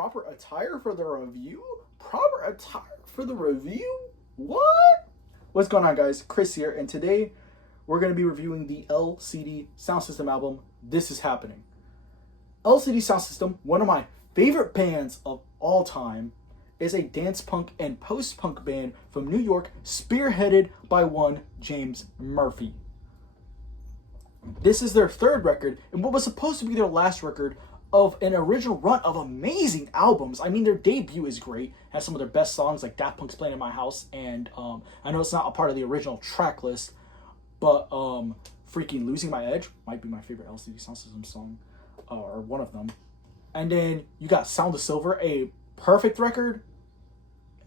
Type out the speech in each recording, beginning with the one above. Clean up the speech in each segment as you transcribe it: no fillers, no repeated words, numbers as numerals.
proper attire for the review? Proper attire for the review? What? What's going on, guys? Chris here, and today we're going to be reviewing the LCD Soundsystem album, This Is Happening. LCD Soundsystem, one of my favorite bands of all time, is a dance punk and post-punk band from New York, spearheaded by one James Murphy. This is their third record, and what was supposed to be their last record of an original run of amazing albums. I mean, their debut is great, has some of their best songs like Daft Punk's Playing in My House, and I know it's not a part of the original track list, but freaking Losing My Edge might be my favorite LCD Soundsystem song, or one of them. And then you got Sound of Silver, a perfect record,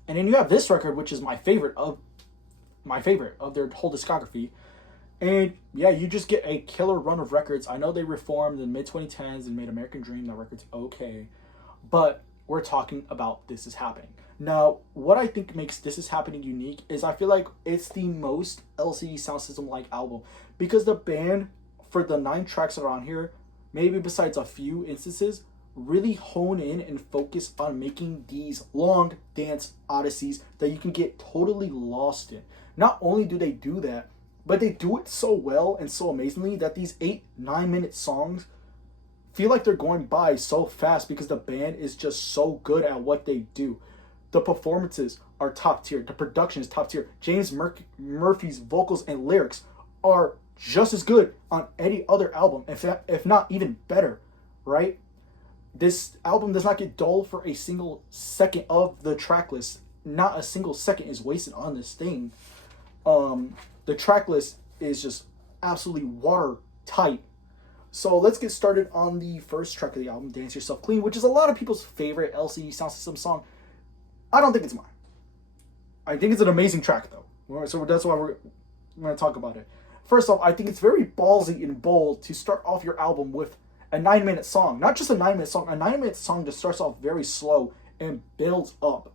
and then you have this record, which is my favorite of their whole discography. And yeah, you just get a killer run of records. I know they reformed in the mid-2010s and made American Dream. That record's okay. But we're talking about This Is Happening. Now, what I think makes This Is Happening unique is I feel like it's the most LCD Soundsystem-like album. Because the band, for the 9 tracks that are on here, maybe besides a few instances, really hone in and focus on making these long dance odysseys that you can get totally lost in. Not only do they do that, but they do it so well and so amazingly that these 8-9 minute songs feel like they're going by so fast because the band is just so good at what they do. The performances are top tier. The production is top tier. James Murphy's vocals and lyrics are just as good on any other album, if not even better, right? This album does not get dull for a single second of the track list. Not a single second is wasted on this thing. The track list is just absolutely watertight. So let's get started on the first track of the album, Dance Yourself Clean, which is a lot of people's favorite LCD Soundsystem song. I don't think it's mine. I think it's an amazing track, though. So that's why we're going to talk about it. First off, I think it's very ballsy and bold to start off your album with a 9-minute song. Not just a 9-minute song. A 9-minute song just starts off very slow and builds up.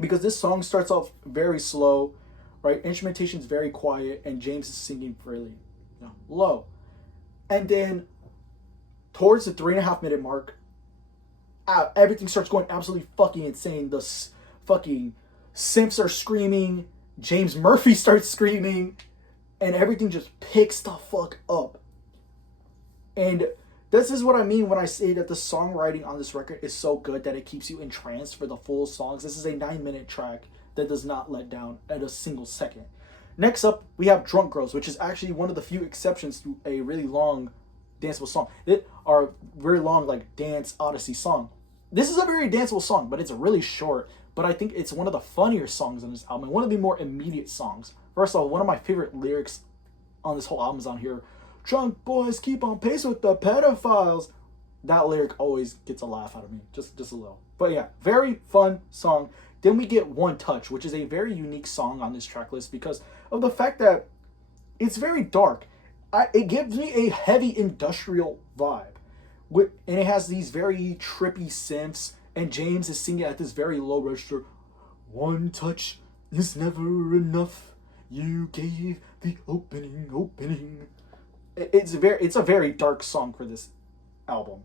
Because this song starts off very slow, right? Instrumentation is very quiet, and James is singing really low. And then towards the 3.5 minute mark, everything starts going absolutely fucking insane. The fucking simps are screaming, James Murphy starts screaming, and everything just picks the fuck up. And this is what I mean when I say that the songwriting on this record is so good that it keeps you entranced for the full songs. This is a 9-minute track that does not let down at a single second. Next up, we have Drunk Girls, which is actually one of the few exceptions to a really long danceable song. Are very long, like, dance odyssey song. This is a very danceable song, but it's really short. But I think it's one of the funnier songs on this album, and one of the more immediate songs. First of all, one of my favorite lyrics on this whole album is on here. Drunk boys keep on pace with the pedophiles. That lyric always gets a laugh out of me, just a little. But yeah, very fun song. Then we get One Touch, which is a very unique song on this track list because of the fact that it's very dark. It gives me a heavy industrial vibe. And it has these very trippy synths, and James is singing at this very low register. One touch is never enough. You gave the opening. It's a very dark song for this album.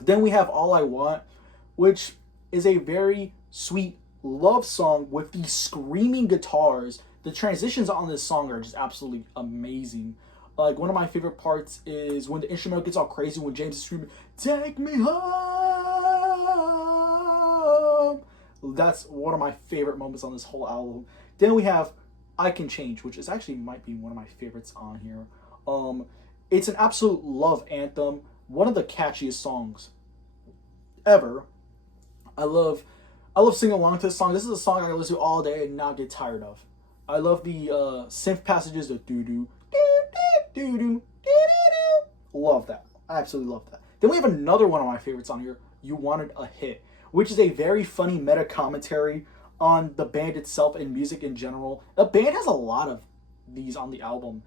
Then we have All I Want, which is a very sweet love song with these screaming guitars. The transitions on this song are just absolutely amazing. Like, one of my favorite parts is when the instrumental gets all crazy when James is screaming, "Take me home." That's one of my favorite moments on this whole album. Then we have I Can Change, which is actually might be one of my favorites on here. It's an absolute love anthem. One of the catchiest songs ever. I love singing along to this song. This is a song I can listen to all day and not get tired of. I love the synth passages, the doo-doo, doo-doo, doo-doo, doo-doo. Love that. I absolutely love that. Then we have another one of my favorites on here, You Wanted a Hit, which is a very funny meta commentary on the band itself and music in general. The band has a lot of these on the album.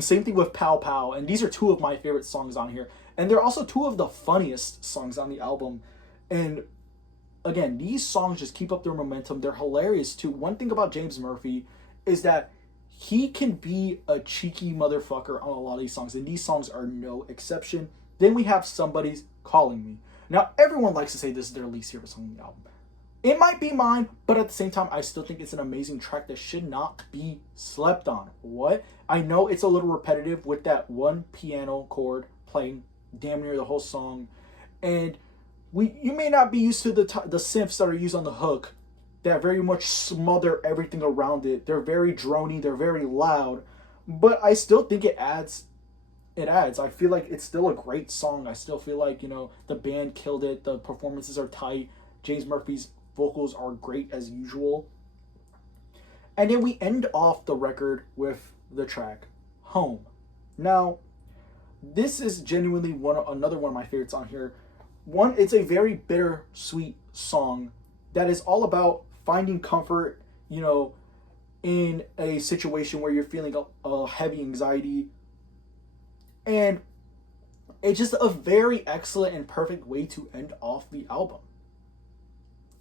Same thing with Pow Pow, and these are 2 of my favorite songs on here. And they're also 2 of the funniest songs on the album. And again, these songs just keep up their momentum. They're hilarious too. One thing about James Murphy is that he can be a cheeky motherfucker on a lot of these songs, and these songs are no exception. Then we have Somebody's Calling Me. Now, everyone likes to say this is their least favorite song on the album. It might be mine, but at the same time, I still think it's an amazing track that should not be slept on. What? I know it's a little repetitive with that one piano chord playing damn near the whole song, and you may not be used to the synths that are used on the hook that very much smother everything around it. They're very drony, they're very loud, but I still think it adds. It adds. I feel like it's still a great song. I still feel like, the band killed it. The performances are tight. James Murphy's vocals are great as usual. And then we end off the record with the track Home. Now, this is genuinely another one of my favorites on here. It's a very bittersweet song that is all about finding comfort, in a situation where you're feeling a heavy anxiety. And it's just a very excellent and perfect way to end off the album.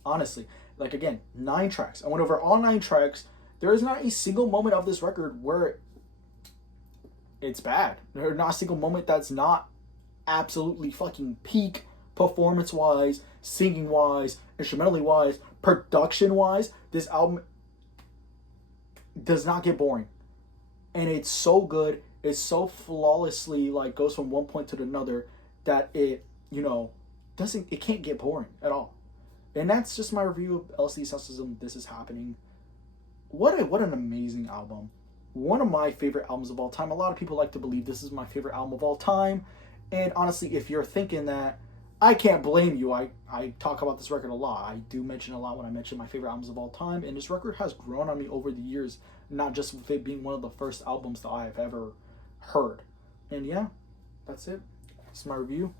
Honestly, like, again, 9 tracks. I went over all 9 tracks. There is not a single moment of this record where it's bad. There's not a single moment that's not absolutely fucking peak performance-wise, singing-wise, instrumentally-wise, production-wise. This album does not get boring. And it's so good. It's so flawlessly, like, goes from one point to another that it can't get boring at all. And that's just my review of LCD Soundsystem. This is happening. What an amazing album. One of my favorite albums of all time. A lot of people like to believe this is my favorite album of all time. And honestly, if you're thinking that, I can't blame you. I talk about this record a lot. I do mention a lot when I mention my favorite albums of all time. And this record has grown on me over the years. Not just with it being one of the first albums that I have ever heard. And yeah, that's it. That's my review.